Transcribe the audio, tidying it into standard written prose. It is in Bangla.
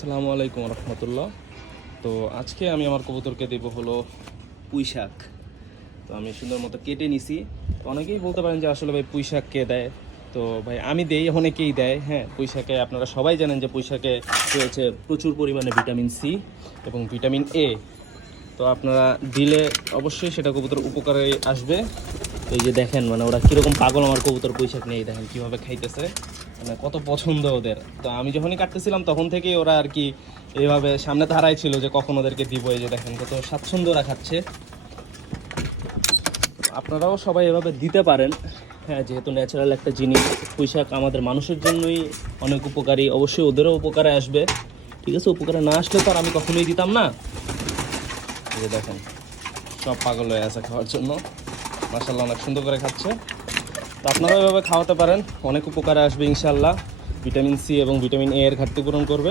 আসসালামু আলাইকুম রহমতুল্লাহ। তো আজকে আমি আমার কবুতরকে দেবো হলো পুঁই শাক। তো আমি সুন্দর মতো কেটে নিছি। তো অনেকেই বলতে পারেন যে আসলে ভাই পুঁই শাক কে দেয়। তো ভাই আমি দেই, অনেকেই দেয়। হ্যাঁ, পুঁই শাকে আপনারা সবাই জানেন যে পুঁই শাকে রয়েছে প্রচুর পরিমাণে ভিটামিন সি এবং ভিটামিন এ। তো আপনারা দিলে অবশ্যই সেটা কবুতর উপকারে আসবে। এই যে দেখেন, মানে ওরা কীরকম পাগল আমার কবুতর পুঁই শাক নিয়ে, দেখেন কীভাবে খাইতেছে, মানে কত পছন্দ ওদের। তো আমি যখনই কাটতেছিলাম তখন থেকেই ওরা আর কি এইভাবে সামনে দাঁড়াই ছিল যে কখন ওদেরকে দিব। এই যে দেখেন কত স্বাচ্ছন্দ্য ওরা খাচ্ছে। আপনারাও সবাই এভাবে দিতে পারেন। হ্যাঁ, যেহেতু ন্যাচারাল একটা জিনিস, পুঁই শাক আমাদের মানুষের জন্যই অনেক উপকারী, অবশ্যই ওদেরও উপকারে আসবে। ঠিক আছে, উপকারে না আসলে তো আর আমি কখনোই দিতাম না। এই যে দেখেন সব পাগল হয়ে আছে খাওয়ার জন্য। মাশাআল্লাহ অনেক সুন্দর করে খাচ্ছে। তো আপনারাও এভাবে খাওয়াতে পারেন, অনেক উপকারে আসবে ইনশাআল্লাহ। ভিটামিন সি এবং ভিটামিন এ এর ঘাটতি পূরণ করবে।